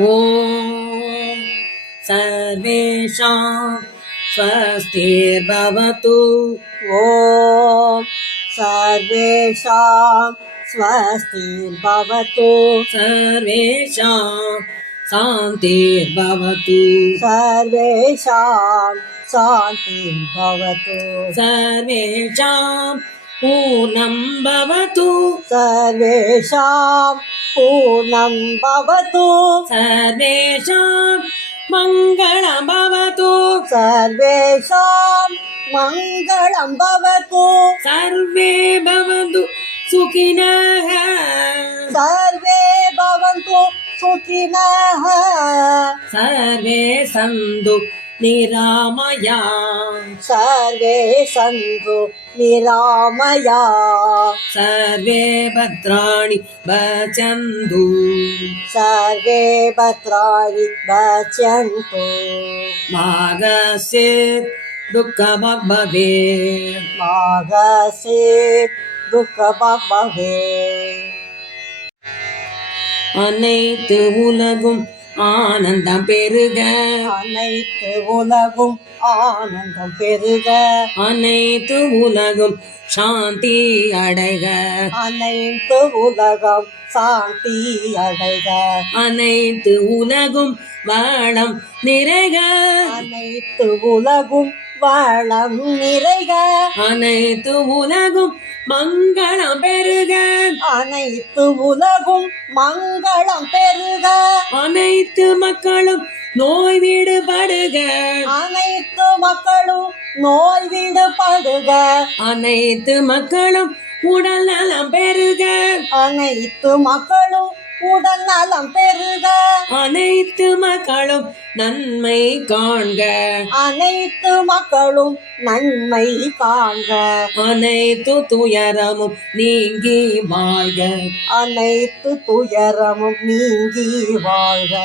ॐ सर्वेषां स्वस्तिर्भवतु। ॐ सर्वेषां स्वस्तिर्भवतु। सर्वेषां शान्तिर्भवतु। सर्वेषां शान्तिर्भवतु। सर्वेषां पूर्णं भवतु। सर्वेषां पूर्णं भवतु। सर्वेषां मङ्गलं भवतु। सर्वेषां मङ्गलं भवतु। सर्वे भवन्तु सुखिनः। सर्वे भवन्तु सुखिनः। सर्वे सन्तु निरामया। सर्वे सन्तु निरामया। सर्वे भद्राणि पश्यन्तु। सर्वे भद्राणि पश्यन्तु। मा कश्चित् दुःखभाग् भवेत्। मा कश्चित् दुःखभाग् भवेत्। அனைத்து உலகும் ஆனந்தம் பெருக. அனைத்து உலகும் ஆனந்தம் பெருக. அனைத்து உலகும் சாந்தி அடைக. அனைத்து உலகம் சாந்தி அடைக. அனைத்து உலகும் வளம் நிறைக. அனைத்து உலகும் வளம் நிறைக. அனைத்து உலகும் மங்களம் பெருக. அனைத்து உலகும் மங்களம் பெருக. அனைத்து மக்களும் நோய் விடுபடுக. அனைத்து மக்களும் நோய் விடுபடுக. அனைத்து மக்களும் உடல் நலம் பெருக. அனைத்து மக்களும் உடல் நலம் பெருக. அனைத்து மக்களும் நன்மை காண்க. அனைத்து மக்களும் நன்மை காண்க. அனைத்து துயரமும் நீங்கி வாழ்க. அனைத்து துயரமும் நீங்கி வாழ்க.